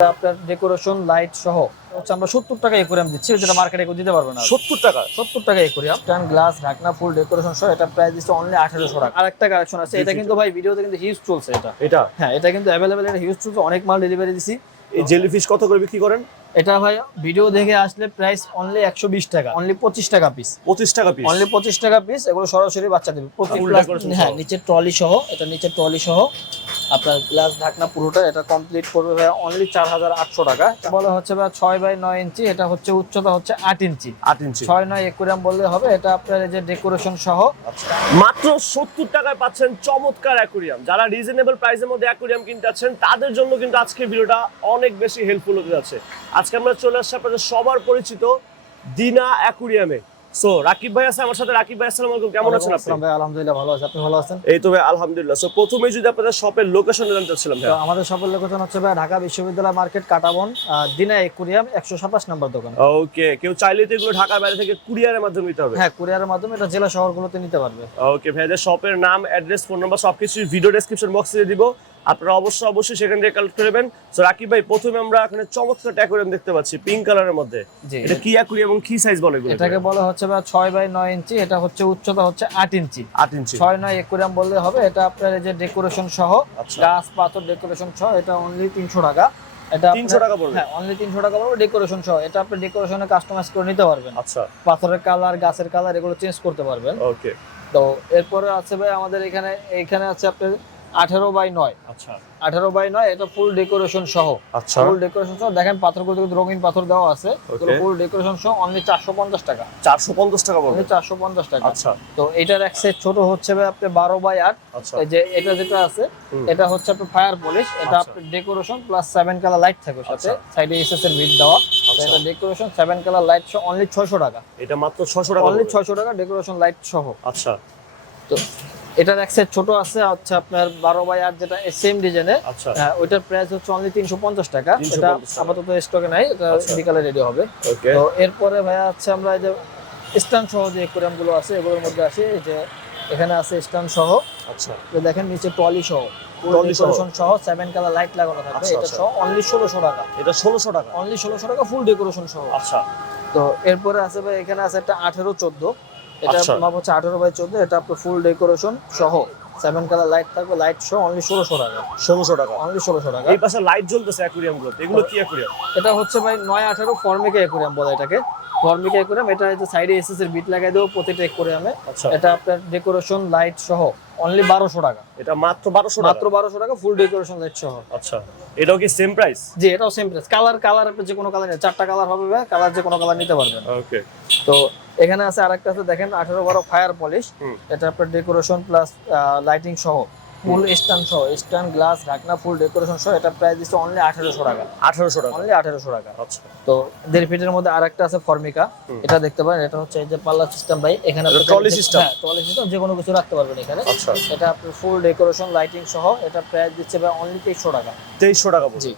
আপনার decoration light সহ হচ্ছে আমরা সত্তর টাকা একুরিয়াম দিচ্ছি যেটা মার্কেটে কেউ দিতে পারবে না। সত্তর টাকা। সত্তর টাকা একুরিয়াম স্ট্যান্ড গ্লাস ঢাকনা ফুল ডেকোরেশন সহ এটা প্রাইস দিচ্ছে অনলি আঠারোশো টাকা। আরেকটা কালেকশন আছে এটা কিন্তু ভাই ভিডিওতে কিন্তু হিউজ চলছে এটা। এটা? হ্যাঁ এটা কিন্তু অ্যাভেলেবেল এটা হিউজ চলছে অনেক মাল ডেলিভারি দিছি। এই জেলিফিশ কত করে বিক্রি করেন? এটা ভাই ভিডিও দেখে আসলে প্রাইস অনলি একশো বিশ টাকা অনলি পঁচিশ টাকা পিস পঁচিশ টাকা পিস অনলি পঁচিশ টাকা পিস এগুলো সরাসরি বাচ্চা দেবে হ্যাঁ। নিচের ট্রলি সহ এটা নিচের ট্রলি সহ। আপনার গ্লাস ঢাকনা পুরোটা এটা কমপ্লিট করবে ভাই অনলি চার হাজার আটশো টাকা। বলা হচ্ছে ভাই ছয় বাই নয় ইঞ্চি এটা হচ্ছে উচ্চতা হচ্ছে আট ইঞ্চি। আট ইঞ্চি। ছয় নয় একুরিয়াম বললে হবে এটা আপনার এই যে ডেকোরেশন সহ। আচ্ছা। মাত্র সত্তর টাকায় পাচ্ছেন চমৎকার অ্যাকুরিয়াম যারা রিজনেবল প্রাইসের মধ্যে অ্যাকুরিয়াম কিনতে চাচ্ছেন তাদের জন্য কিন্তু আজকের ভিডিওটা অনেক বেশি হেল্পফুল হতে যাচ্ছে। আজকে আমরা চলে আসছি আপনাদের সবার পরিচিত দিনা অ্যাকুরিয়ামে সো রাকিব ভাই আছে আমার সাথে। রাকিব ভাই আসসালামু আলাইকুম। কেমন আছেন আপনি? ভাই আলহামদুলিল্লাহ ভালো আছে। আপনি ভালো আছেন? এই তো ভাই আলহামদুলিল্লাহ। সো প্রথমেই যদি আপনাদের শপের লোকেশন জানতে চাচ্ছিলাম ভাই। আমাদের সফল লোকেশন হচ্ছে ভাই ঢাকা বিশ্ববিদ্যালয় মার্কেট কাটাবন দিনা একুরিয়াম একশো সাতাশ নম্বর দোকান। ওকে কেউ চাইলে তো এগুলো ঢাকার বাইরে থেকে কুরিয়ারের মাধ্যমে নিতে হবে। হ্যাঁ কুরিয়ারের মাধ্যমে এটা জেলা শহরগুলোতে নিতে পারবে। ওকে ভাইদের শপের নাম অ্যাড্রেস ফোন নাম্বার সবকিছু ভিডিও ডেসক্রিপশন বক্সে দিয়ে দিব। আপনারা অবশ্যই অবশ্যই সেখান থেকে কালেক্ট করবেন সো রাকিব ভাই প্রথমে আমরা এখানে চমৎকার অ্যাকুরিয়াম দেখতে পাচ্ছি পিঙ্ক কালারের মধ্যে। এটা কি অ্যাকুরিয়াম এবং কি সাইজ বলে এগুলো এটাকে বলা হচ্ছে ভাই ছয় বাই নয় ইঞ্চি এটা হচ্ছে উচ্চতা হচ্ছে আট ইঞ্চি। আট ইঞ্চি। ছয় নয় একুরিয়াম বললে হবে এটা আপনার এই যে ডেকোরেশন সহ আচ্ছা। গাছ পাথর ডেকোরেশন সহ এটা অনলি তিনশো টাকা। এটা আপনার- 300 টাকা পড়বে? হ্যাঁ অনলি তিনশো টাকা পড়বে ডেকোরেশন সহ। এটা আপনি ডেকোরেশনে কাস্টমাইজ করে নিতে পারবেন। আচ্ছা। পাথরের কালার গাছের কালার এগুলো চেঞ্জ করতে পারবেন। ওকে তো এরপরে আছে ভাই আমাদের এখানে এখানে আছে আপনার আঠেরো বাই নয়। আচ্ছা। আঠারো বাই নয় এটা ফুল ডেকোরেশন সহ। আচ্ছা। ফুল ডেকোরেশন সহ। দেখেন পাথরগুলো কিন্তু রঙিন পাথর দেওয়া আছে। ফুল ডেকোরেশন সহ অনলি চারশো পঞ্চাশ টাকা। চারশো পঞ্চাশ টাকা অনলি চারশো পঞ্চাশ টাকা। আচ্ছা। তো এটার এক সেট ছোট হচ্ছে আপনি বারো বাই আট। আচ্ছা। যে এটা যেটা আছে এটা হচ্ছে আপনার ফায়ার পলিশ এটা আচ্ছা। আপনার decoration plus seven colour light থাকবে সাথে। আচ্ছা। সাইডে এসএস এর বিট দেওয়া। আচ্ছা। এটা ডেকোরেশন সেভেন কালার লাইট সহ অনলি ছয়শো টাকা। এটা মাত্র ছশো টাকা অনলি ছয়শো টাকা ডেকোরেশন লাইট সহ। আচ্ছা। তো এটার এক সেট ছোট আছে হচ্ছে আপনার বারো বাই আট যেটা সেম ডিজাইনের আচ্ছা। ওইটার প্রাইস হচ্ছে অনলি তিনশো পঞ্চাশ টাকা। 350 এটা আপাতত স্টকে নাই এটা আচ্ছা। বিকালে রেডি হবে। তো এরপরে ভাইয়া হচ্ছে আমরা এই যে স্ট্যান্ড সহ যে একুরিয়ামগুলো আছে এগুলোর মধ্যে আছে এই যে এখানে আছে স্ট্যান্ড সহ। আচ্ছা। যে দেখেন নিচে টলি সহ। সহ। ডেকোরেশন সহ সেভেন কালার লাইট লাগানো থাকবে। আচ্ছা, এটা আচ্ছা। সহ অনলি ষোলোশো টাকা। এটা ষোলোশো টাকা? অনলি ষোলোশো টাকা ফুল ডেকোরেশন সহ। আচ্ছা। তো এরপরে আছে ভাই এখানে আছে একটা আঠেরো চোদ্দ। এটা আচ্ছা। মাপ হচ্ছে আঠেরো বাই চোদ্দ এটা আপনার ফুল ডেকোরেশন সহ। সেভেন কালার লাইট থাকবে লাইট সহ অনলি ষোলোশো টাকা। ষোলোশো টাকা। অনলি ষোলোশো টাকা। এই পাশে লাইট জ্বলতেছে অ্যাকুরিয়ামগুলো এগুলো কি অ্যাকুরিয়াম এটা হচ্ছে ভাই নয় আঠারো ফর্মিকা একুরিয়াম বলে এটাকে। ফর্মিকা একুরিয়াম এটা হচ্ছে সাইডে এসএস এর বিট লাগাই দেবো প্রতিটা একুরিয়ামে আচ্ছা। এটা আপনার ডেকোরেশন লাইট সহ অনলি বারোশো টাকা। এটা মাত্র বারোশো মাত্র বারোশো টাকা ফুল ডেকোরেশন লাইট সহ। আচ্ছা। এটাও কি সেম প্রাইস জি এটাও সেম প্রাইস কালার কালার আপনি যে কোনো কালার চারটা কালার হবে কালার যে কোনো কালার নিতে পারবেন। ওকে তো এখানে আছে আরেকটা আছে দেখেন আঠারো বারো ফায়ার পলিশ এটা আপনার ডেকোরেশন প্লাস লাইটিং সহ। ফুল স্ট্যান্ড সহ স্ট্যান্ড গ্লাস ঢাকনা ফুল ডেকোরেশন সহ এটা প্রাইস দিচ্ছে অনলি আঠারোশো টাকা। আঠারোশো টাকা। অনলি আঠারোশো টাকা। আচ্ছা। তো দেড় ফিটের মধ্যে আর একটা আছে ফর্মিকা। এটা দেখতে পারেন এটা হচ্ছে যে পাল্লা সিস্টেম ভাই এখানে ট্রলি সিস্টেম হ্যাঁ ট্রলি সিস্টেম যে কোনো কিছু রাখতে পারবেন এখানে। আচ্ছা। এটা ফুল ডেকোরেশন লাইটিং সহ এটা প্রাইস দিচ্ছে ভাই অনলি তেইশশো টাকা। তেইশশো টাকা জি।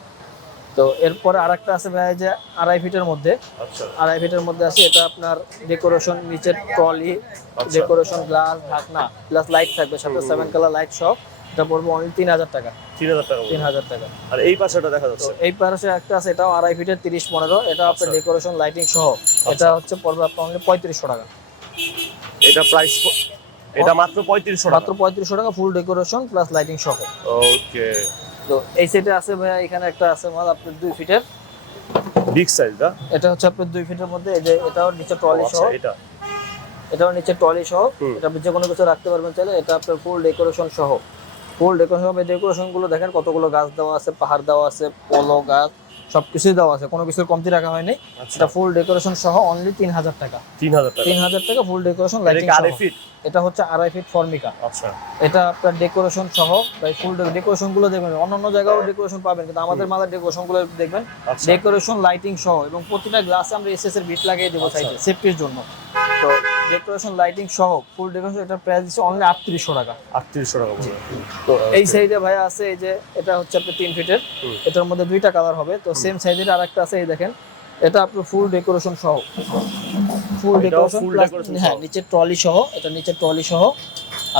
তো এরপর আর একটা আছে ভাই যে আড়াই ফিটের মধ্যে। আচ্ছা। আড়াই ফিটের মধ্যে আছে এটা আপনার ডেকোরেশন নিচের ট্রলি আচ্ছা। ডেকোরেশন গ্লাস ঢাকনা প্লাস লাইট থাকবে সাথে সেভেন কালার লাইট সব এটা পড়বে অনলি তিন হাজার টাকা। তিন হাজার টাকা তিন। হাজার টাকা। আর এই পাশেটা দেখা যাচ্ছে। এই পাশে একটা আছে এটাও আড়াই ফিটের তিরিশ পনেরো এটা আপনার আচ্ছা। ডেকোরেশন লাইটিং সহ এটা হচ্ছে পড়বে আপনার অনলি পঁয়ত্রিশশো টাকা। এটা প্রাইস এটা মাত্র পঁয়ত্রিশশো মাত্র পঁয়ত্রিশশো টাকা ফুল ডেকোরেশন প্লাস লাইটিং সহ। ওকে তো এই সেটে আছে ভাইয়া এখানে একটা আছে মাল আপনার দুই ফিটের। বিগ সাইজ দা এটা হচ্ছে আপনার দুই ফিটের মধ্যে এই যে এটাও নিচে ট্রলি সহ আচ্ছা এটা? এটাও নিচে ট্রলি সহ। এটা আপনি যে কোনো কিছু রাখতে পারবেন চাইলে এটা আপনার ফুল ডেকোরেশন সহ। ফুল ডেকোরেশন হবে ডেকোরেশনগুলো দেখেন কতগুলো গাছ দেওয়া আছে পাহাড় দেওয়া আছে পলো গাছ সবকিছুই দেওয়া আছে কোনো কিছুর কমতি রাখা হয়নি। আচ্ছা। এটা ফুল ডেকোরেশন সহ অনলি তিন হাজার টাকা। তিন হাজার টাকা। তিন হাজার টাকা ফুল ডেকোরেশন এটা লাইটিং আড়াই ফিট এটা হচ্ছে আড়াই ফিট ফর্মিকা আচ্ছা। এটা আপনার ডেকোরেশন সহ ফুল ডেকোরেশনগুলো দেখবেন অন্যান্য জায়গাও ডেকোরেশন পাবেন কিন্তু আমাদের মাদার ডেকোরেশনগুলো দেখবেন আচ্ছা। ডেকোরেশন লাইটিং সহ এবং প্রতিটা গ্লাসে আমরা এসএস এর বিট লাগিয়ে দেবো আচ্ছা। সাইডে সেফটির জন্য। তো ডেকোরেশন লাইটিং সহ ফুল ডেকোরেশন এটা প্রাইস দিচ্ছে অনলি আটত্রিশশো টাকা। আটত্রিশশো টাকা তো. এই সাইডে ভাই আছে এই যে এটা হচ্ছে আপনার তিন ফিটের। এটার মধ্যে দুইটা কালার হবে। তো সেম সাইজের আরেকটা আছে এই দেখেন। এটা আপনার ফুল ডেকোরেশন সহ। ফুল ডেকোরেশন হ্যাঁ নিচে ট্রলি সহ এটা নিচে ট্রলি সহ।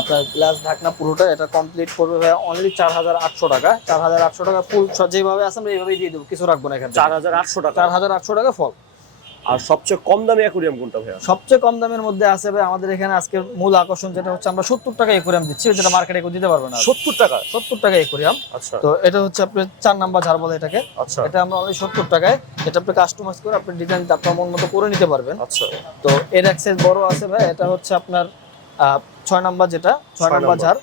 আপনার গ্লাস ঢাকনা পুরোটা এটা কমপ্লিট করবে ভাই অনলি চার হাজার আটশো টাকা। চার হাজার আটশো টাকা ফুল যেভাবে আছে আমরা এইভাবেই দিয়ে দেবো। কিছু রাখব না এখানে চার হাজার আটশো টাকা। চার হাজার আটশো টাকা ফল। আর সবচেয়ে কম দামি অ্যাকুরিয়াম কোনটা ভাইয়া? সবচেয়ে কম দামের মধ্যে আছে ভাই আমাদের এখানে আজকে মূল আকর্ষণ যেটা হচ্ছে আমরা সত্তর টাকা একুরিয়াম দিচ্ছি যেটা মার্কেটে কেউ দিতে পারবে না। সত্তর টাকা? সত্তর টাকা একুরিয়াম আচ্ছা। তো এটা হচ্ছে আপনার চার নাম্বার ঝাড় বলে এটাকে। আচ্ছা। এটা আমরা অনলি সত্তর টাকায় এটা আপনি কাস্টমাইজ করে আপনি ডিজাইন আপনার মন মতো করে নিতে পারবেন। আচ্ছা। তো এর এক সাইজ বড় আছে ভাই এটা হচ্ছে আপনার ছয় নাম্বার যেটা ছয় নাম্বার। ঝাড়।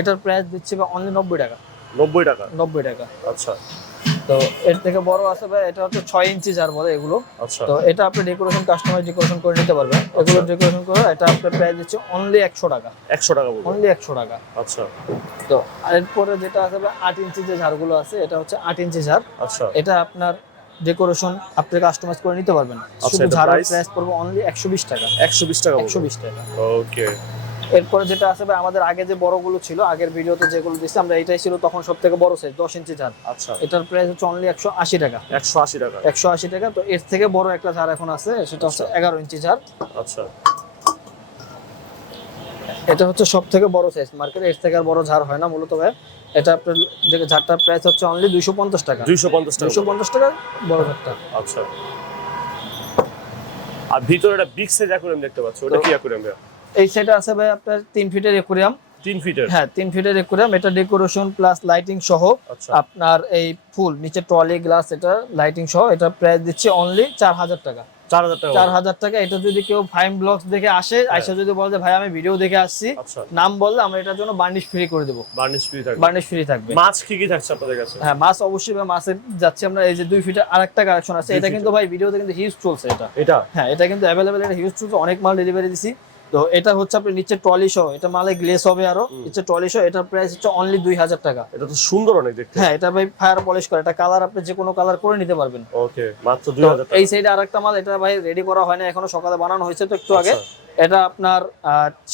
এটার প্রাইস দিচ্ছি ভাই অনলি নব্বই টাকা। নব্বই টাকা? নব্বই টাকা। আচ্ছা। তো এর থেকে বড় আছে ভাই এটা হচ্ছে ছয় ইঞ্চি ঝাড় বলে এগুলো। আচ্ছা। তো এটা আপনি ডেকোরেশন কাস্টমাইজ ডেকোরেশন করে নিতে পারবেন। এগুলো ডেকোরেশন করে এটা আপনার প্রাইস দিচ্ছে অনলি একশো টাকা। একশো টাকা অনলি একশো টাকা। আচ্ছা। তো এরপরে যেটা আছে ভাই আট ইঞ্চি যে ঝাড়গুলো আছে এটা হচ্ছে আট ইঞ্চি ঝাড়। আচ্ছা। এটা আপনার ডেকোরেশন আপনি কাস্টমাইজ করে নিতে পারবেন। শুধু ঝাড়ের প্রাইস পড়বে অনলি একশো বিশ টাকা। একশো বিশ টাকা একশো বিশ টাকা। ওকে এরপরে যেটা আছে ভাই আমাদের আগে যে বড়গুলো ছিল আগের ভিডিওতে যেগুলো দিচ্ছি আমরা এটাই ছিল তখন সব থেকে বড় সাইজ দশ ইঞ্চি ঝাড়। আচ্ছা। এটার প্রাইস হচ্ছে অনলি একশো আশি টাকা। একশো আশি টাকা। একশো আশি টাকা তো এর থেকে বড় একটা ঝাড় এখন আছে সেটা হচ্ছে এগারো ইঞ্চি ঝাড়। আচ্ছা। এটা হচ্ছে সব থেকে বড় সাইজ মার্কেটে এর থেকে আর বড় ঝাড় হয় না মূলত ভাই। এটা আপনার ঝাড়টার প্রাইস হচ্ছে অনলি দুইশো পঞ্চাশ টাকা। দুইশো পঞ্চাশ টাকা। দুইশো পঞ্চাশ টাকা বড় ঝাড়টা। আচ্ছা। আর ভিতরে একটা বিগ সাইজ অ্যাকুরিয়াম দেখতে পাচ্ছি ওটা কি অ্যাকুরিয়াম ভাইয়া? এই সাইডে আছে ভাই আপনার তিন ফিটের একুরিয়াম তিন ফিটের? হ্যাঁ তিন ফিটের একুরিয়াম এটা ডেকোরেশন প্লাস লাইটিং সহ আচ্ছা। আপনার এই ফুল নিচে ট্রলি গ্লাস এটা লাইটিং সহ এটা প্রাইস দিচ্ছে অনলি চার হাজার টাকা। চার হাজার টাকা। এটা যদি কেউ ফাইম ব্লগস দেখে আসে আইসা যদি বলে ভাই আমি ভিডিও দেখে আসছি আচ্ছা। নাম বললে আমরা এটার জন্য বার্নিশ ফ্রি করে দেবো। বার্নিশ ফ্রি থাকবে। বার্নিশ ফ্রি থাকবে। মাছ কি কি থাকছে আপনাদের কাছে? হ্যাঁ মাছ অবশ্যই ভাই মাছের যাচ্ছে আমরা এই যে দুই ফিটের আরেকটা কালেকশন আছে। এটা কিন্তু ভাই ভিডিওতে কিন্তু হিউজ চলছে এটা। এটা? হ্যাঁ এটা কিন্তু অ্যাভেলেবেল এটা হিউজ চলছে। অনেক মাল ডেলিভারি দিছি। তো এটা হচ্ছে আপনি নিচে ট্রলি সহ এটা মালে গ্লেস হবে আরও নিচে ট্রলি সহ এটার প্রাইস হচ্ছে অনলি দুই হাজার টাকা। এটা তো সুন্দর অনেক দেখতে। হ্যাঁ এটা ভাই ফায়ার পলিশ করে এটা কালার আপনি যে কোনো কালার করে নিতে পারবেন। ওকে মাত্র দুই হাজার এই সাইডে আরেকটা মাল এটা ভাই রেডি করা হয় না এখনও সকালে বানানো হয়েছে তো একটু আগে। আচ্ছা। এটা আপনার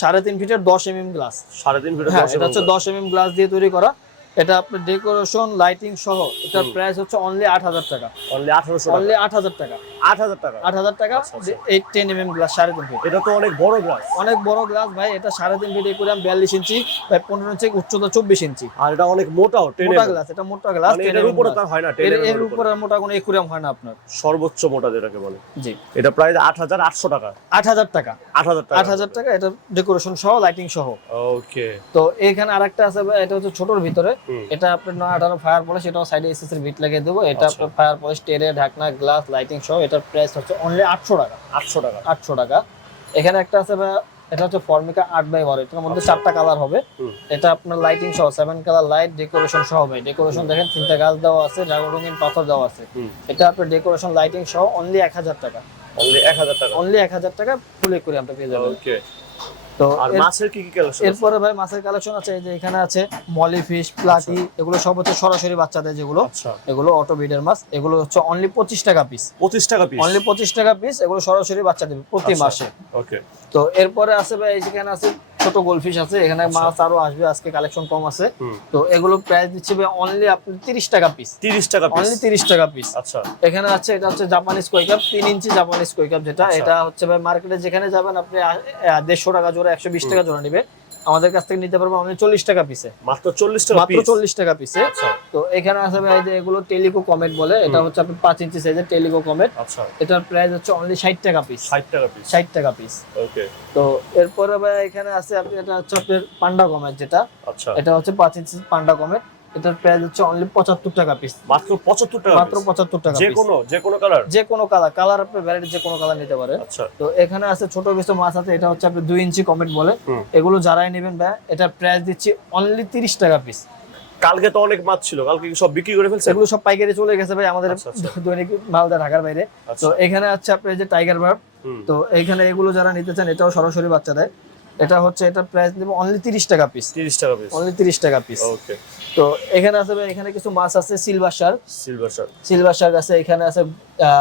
সাড়ে তিন ফিটের দশ এমএম গ্লাস সাড়ে তিন ফিটের হ্যাঁ এটা হচ্ছে দশ এমএম গ্লাস দিয়ে তৈরি করা। এটা আপনার ডেকোরেশন লাইটিং সহ এটার প্রাইস হচ্ছে অনলি আট হাজার টাকা। অনলি আঠারোশো অনলি আট হাজার টাকা। আট হাজার টাকা। আট হাজার টাকা। আচ্ছা, আচ্ছা। এই টেন এমএম গ্লাস সাড়ে তিন ফিট এটা তো অনেক বড় গ্লাস অনেক বড় গ্লাস ভাই এটা সাড়ে তিন ফিট একুরিয়াম বিয়াল্লিশ ইঞ্চি ভাই পনেরো ইঞ্চি উচ্চতা চব্বিশ ইঞ্চি। আর এটা অনেক মোটাও মোটা গ্লাস এটা মোটা গ্লাস মানে উপরে তার হয় না এর উপরে। মোটা কোনো একুরিয়াম হয় না আপনার। সর্বোচ্চ মোটা যেটাকে বলে। জি। এটা প্রায় আট হাজার আটশো টাকা। আট হাজার টাকা। আট হাজার টাকা। আট হাজার টাকা এটা ডেকোরেশন সহ লাইটিং সহ। ওকে। তো এখানে আরেকটা আছে এটা হচ্ছে ছোটর ভিতরে। এটা আপনার আঠারো ফায়ার পলিশ এটাও সাইডে এসএস এর বিট লাগিয়ে দেবো। এটা আচ্ছা। আপনার ফায়ার পলিশ টেরে ঢাকনা গ্লাস লাইটিং সহ এটার প্রাইস হচ্ছে অনলি আটশো টাকা। আটশো টাকা। আটশো টাকা। এখানে একটা আছে এটা হচ্ছে ফর্মিকা আট বাই বারো এটার মধ্যে। চারটা কালার হবে। এটা আপনার লাইটিং সহ সেভেন কালার লাইট ডেকোরেশন সহ হবে ডেকোরেশন দেখেন তিনটা গাছ দেওয়া আছে ড্রাগন রঙিন পাথর দেওয়া আছে। এটা আপনার ডেকোরেশন লাইটিং সহ অনলি এক হাজার টাকা। অনলি এক হাজার টাকা। অনলি এক হাজার টাকা ফুলে করে আমরা পেয়ে যাবেন। তো মাছের কি কি কালেকশন এরপরে ভাই মাছের কালেকশন আছে এই যে এখানে আছে মলি ফিশ প্লাটি এগুলো সব হচ্ছে সরাসরি বাচ্চাদের যেগুলো। আচ্ছা। এগুলো অটো বিডের মাছ এগুলো হচ্ছে অনলি পঁচিশ টাকা পিস পঁচিশ টাকা পিস অনলি পঁচিশ টাকা পিস এগুলো সরাসরি বাচ্চা দেবে প্রতি আচ্ছা। মাসে। ওকে তো এরপরে আছে ভাই এই যেখানে আছে ছোট গোলফিশ আছে এখানে মাছ আরও আসবে আজকে কালেকশন কম আছে। তো এগুলো প্রাইস দিচ্ছে অনলি আপনি তিরিশ টাকা পিস তিরিশ টাকা পিস অনলি তিরিশ টাকা পিস আচ্ছা। এখানে আছে এটা হচ্ছে জাপানিজ কই কাপ তিন ইঞ্চি জাপানিজ কই কাপ যেটা আচ্ছা। এটা হচ্ছে ভাই মার্কেটে যেখানে যাবেন আপনি দেড়শো টাকা জোড়া একশো বিশ টাকা জোড়া নিবে। আমাদের কাছ থেকে নিতে পারব আমাদের চল্লিশ টাকা পিসে মাত্র চল্লিশ টাকা মাত্র চল্লিশ টাকা পিসে আচ্ছা। তো এখানে আছে ভাই যে এগুলো টেলিকো কমেট বলে এটা হচ্ছে আপনি পাঁচ ইঞ্চি সাইজের টেলিকো কমেট আচ্ছা। এটার প্রাইস হচ্ছে অনলি ষাট টাকা পিস ষাট টাকা পিস ষাট টাকা পিস ওকে তো এরপরে ভাই এখানে আছে আপনি এটা হচ্ছে আপনার পান্ডা কমেট যেটা। আচ্ছা। এটা হচ্ছে পাঁচ ইঞ্চি পান্ডা কমেট এটার প্রাইস হচ্ছে অনলি পঁচাত্তর টাকা পিস মাত্র পঁচাত্তর টাকা মাত্র পঁচাত্তর টাকা যে কোনো যে কোনো কালার যে কোনো কালার কালার আপনি ভ্যারাইটি যে কোনো কালার নিতে আচ্ছা। তো এখানে আছে ছোট কিছু মাছ আছে এটা হচ্ছে আপনি দুই ইঞ্চি কমেট বলে। এগুলো যারাই নেবেন ভাই এটা প্রাইস দিচ্ছি অনলি তিরিশ টাকা পিস কালকে তো অনেক মাছ ছিল কালকে সব বিক্রি করে ফেলছে? এগুলো সব পাইকারি চলে গেছে ভাই আমাদের আচ্ছা, আচ্ছা। দৈনিক মালদা ঢাকার বাইরে। তো আচ্ছা এখানে আছে আপনার যে টাইগার বার্ব তো এখানে এগুলো যারা নিতে চান এটাও সরাসরি বাচ্চা দেয় এটা হচ্ছে এটা প্রাইস দেবো অনলি তিরিশ টাকা পিস তিরিশ টাকা পিস অনলি তিরিশ টাকা পিস ওকে তো এখানে আছে ভাই এখানে কিছু মাছ আছে silver shark silver shirt silver shark আছে এখানে আছে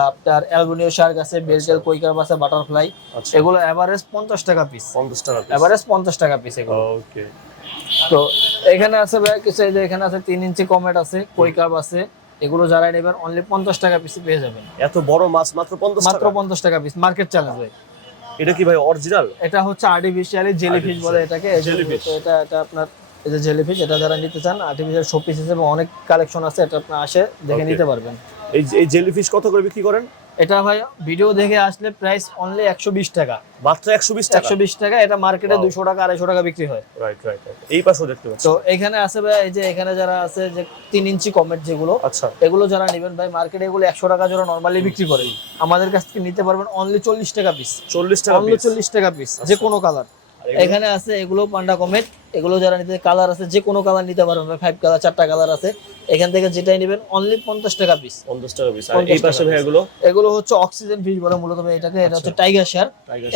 আপনার অ্যালবুনিও শার্ক আছে বেলটেল কৈকার আছে বাটারফ্লাই আচ্ছা। এগুলো এভারেজ পঞ্চাশ টাকা পিস পঞ্চাশ টাকা পিস এভারেজ পঞ্চাশ টাকা পিস এগুলো। ওকে তো এখানে আছে ভাই কিছু এই যে এখানে আছে তিন ইঞ্চি কমেট আছে কৈকাব আছে। এগুলো যারা নেবেন অনলি পঞ্চাশ টাকা পিস পেয়ে যাবেন। এত বড় মাছ মাত্র পঞ্চাশ মাত্র টাকা? পঞ্চাশ টাকা পিস মার্কেট চ্যালেঞ্জ ভাই। এটা কি ভাই অরিজিনাল এটা হচ্ছে আর্টিফিশিয়ালি জেলিফিশ বলে এটাকে। জেলিফিশ তো এটা এটা আপনার এই যে জেলিফিশ এটা যারা নিতে চান আর্টিফিশিয়াল শোপিস হিসেবে অনেক কালেকশন আছে এটা আপনি আসে দেখে নিতে পারবেন। এই এই জেলিফিশ কত করে বিক্রি করেন? এটা ভাই ভিডিও দেখে আসলে প্রাইস অনলি একশো বিশ টাকা। মাত্র একশো বিশ একশো বিশ টাকা এটা মার্কেটে দুশো টাকা আড়াইশো টাকা বিক্রি হয়। রাইট রাইট এই পাশেও দেখতে পাচ্ছি। তো এখানে আছে ভাই এই যে এখানে যারা আছে যে তিন ইঞ্চি কমেট যেগুলো আচ্ছা। এগুলো যারা নেবেন ভাই মার্কেটে এগুলো একশো টাকা যারা নর্মালি বিক্রি করে আমাদের কাছ থেকে নিতে পারবেন অনলি চল্লিশ টাকা পিস চল্লিশ টাকা অনলি চল্লিশ টাকা পিস যে কোনো কালার এখানে আছে এগুলো পান্ডা কমেট এগুলো যারা নিতে কালার আছে যে কোনো কালার নিতে পারবেন ফাইভ কালার চারটা কালার আছে। এখান থেকে যেটাই নেবেন অনলি পঞ্চাশ টাকা পিস পঞ্চাশ টাকা পিস আর এই পাশে ভাই এগুলো? এগুলো হচ্ছে অক্সিজেন ফিশ বলে মূলত ভাই এটাকে এটা হচ্ছে টাইগার শেয়ার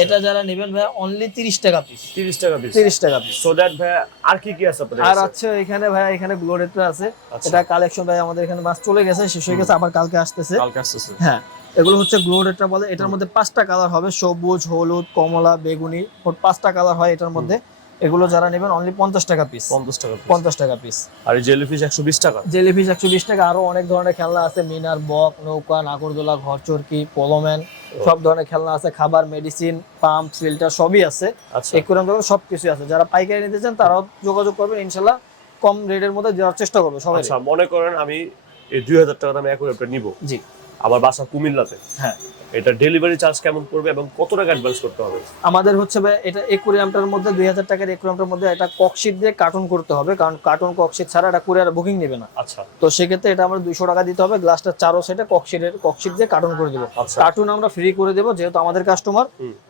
এটা যারা নেবেন ভাই অনলি তিরিশ টাকা পিস তিরিশ টাকা পিস তিরিশ টাকা পিস সো দ্যাট ভাই আর কি কি আছে আপনাদের আর? আছে এখানে ভাই এখানে গ্লোরেটটা আছে। আচ্ছা। এটা কালেকশন ভাই আমাদের এখানে মাছ চলে গেছে শেষ হয়ে গেছে আবার কালকে আসতেছে। কালকে আসতেছে। হ্যাঁ। এগুলো হচ্ছে গ্লোরেটটা বলে এটার মধ্যে পাঁচটা কালার হবে সবুজ হলুদ কমলা বেগুনি মোট পাঁচটা কালার হয় এটার মধ্যে। এগুলো যারা নেবেন অনলি পঞ্চাশ টাকা পিস পঞ্চাশ টাকা। পঞ্চাশ টাকা পিস আর জেলিফিশ একশো বিশ টাকা। জেলিফিশ একশো বিশ টাকা আরও অনেক ধরনের খেলনা আছে মিনার বক নৌকা নাগরদোলা ঘরচরকি পোলোম্যান সব ধরনের খেলনা আছে খাবার মেডিসিন পাম্প ফিল্টার সবই আছে। আচ্ছা। একুরাম দোকান সব কিছু আছে। যারা পাইকারি নিতে চান তারাও যোগাযোগ করবেন ইনশাল্লাহ কম রেটের মধ্যে দেওয়ার চেষ্টা করবে সবাই। আচ্ছা মনে করেন আমি এই দুই হাজার টাকা দামে অ্যাকুরেটটা নিব। জি। আমার বাসা কুমিল্লাতে। হ্যাঁ। এটা ডেলিভারি চার্জ কেমন পড়বে এবং কত টাকা অ্যাডভান্স করতে হবে? আমাদের হচ্ছে ভাই এটা একুরিয়ামটার মধ্যে দুই হাজার টাকার একুরিয়ামটার মধ্যে একটা ককশিট দিয়ে কার্টুন করতে হবে কারণ কার্টুন ককশিট ছাড়া এটা কুরিয়ার বুকিং নেবে না। আচ্ছা। তো সেক্ষেত্রে এটা আমরা দুইশো টাকা দিতে হবে গ্লাসটা চারো সেটে ককশিটের ককশিট দিয়ে কার্টুন করে দেবো। আচ্ছা। কার্টুন আমরা ফ্রি করে দেবো যেহেতু আমাদের কাস্টমার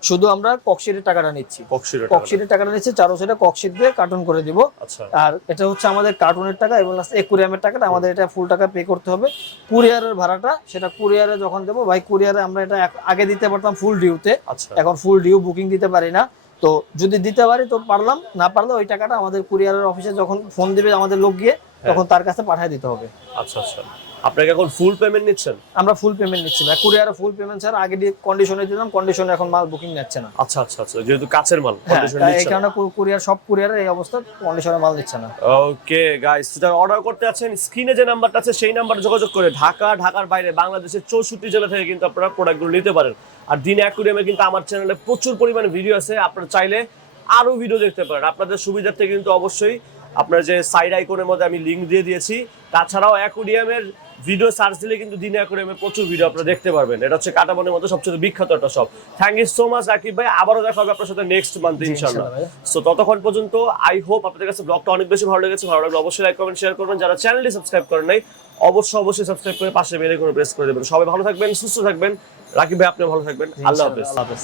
শুধু আমরা ককশিটের টাকাটা নিচ্ছি। কক্সির ককশিটের টাকাটা। নিচ্ছি চারো সেটে ককশিট দিয়ে কার্টুন করে দিব। আচ্ছা। আর এটা হচ্ছে আমাদের কার্টুনের টাকা এবং একুরিয়ামের টাকাটা আমাদের এটা ফুল টাকা পে করতে হবে। কুরিয়ারের ভাড়াটা সেটা কুরিয়ারে যখন দেবো ভাই কুরিয়ারে আমরা এটা আগে দিতে পারতাম ফুল ডিউতে আচ্ছা। এখন ফুল ডিউ বুকিং দিতে পারি না। তো যদি দিতে পারি তো পারলাম না পারলে ওই টাকাটা আমাদের কুরিয়ারের অফিসে যখন ফোন দিবে আমাদের লোক গিয়ে তখন তার কাছে পাঠিয়ে দিতে হবে। আচ্ছা আচ্ছা। আপনাকে এখন ফুল পেমেন্ট নিচ্ছেন? আমরা ফুল পেমেন্ট নিচ্ছি না কুরিয়ারে ফুল পেমেন্ট ছাড়া আগে দিয়ে কন্ডিশনে দিলাম কন্ডিশনে এখন মাল বুকিং নিচ্ছে না। আচ্ছা আচ্ছা আচ্ছা যেহেতু কাছের মাল হ্যাঁ condition তাই এই কারণে কুরিয়ার সব কুরিয়ারের এই অবস্থা কন্ডিশনে মাল নিচ্ছে না। ওকে গাইস যারা অর্ডার করতে আছেন স্ক্রিনে যে নাম্বারটা আছে সেই নাম্বারে যোগাযোগ করে ঢাকা ঢাকার বাইরে বাংলাদেশের চৌষট্টি জেলা থেকে কিন্তু আপনারা প্রোডাক্টগুলো নিতে পারেন। আর দিন অ্যাকুরিয়ামে কিন্তু আমার চ্যানেলে প্রচুর পরিমাণে ভিডিও আছে আপনারা চাইলে আরও ভিডিও দেখতে পারেন। আপনাদের সুবিধার্থে কিন্তু অবশ্যই আপনার যে সাইড আইকনের মধ্যে আমি লিংক দিয়ে দিয়েছি তাছাড়াও অ্যাকুরিয়ামের ভিডিও সার্চ দিলে কিন্তু দিন অ্যাকুরিয়ামে প্রচুর ভিডিও আপনারা দেখতে পারবেন। এটা হচ্ছে কাটাবনের মধ্যে সবচেয়ে বিখ্যাত একটা সব thank you so much Rakib ভাই। আবারও দেখা হবে আপনার সাথে নেক্সট মান্থ ইনশাল্লাহ সো ততক্ষণ পর্যন্ত আই হোপ আপনাদের কাছে ব্লগটা অনেক বেশি ভালো লেগেছে। ভালো লাগলে অবশ্যই লাইক কমেন্ট শেয়ার করবেন। যারা চ্যানেলটি সাবস্ক্রাইব করেন নাই অবশ্যই অবশ্যই সাবস্ক্রাইব করে পাশে বেলে করে প্রেস করে দেবেন। সবাই ভালো থাকবেন সুস্থ থাকবেন। রাকিব ভাই আপনি ভালো থাকবেন। আল্লাহ হাফেজ। আল্লাহ হাফেজ।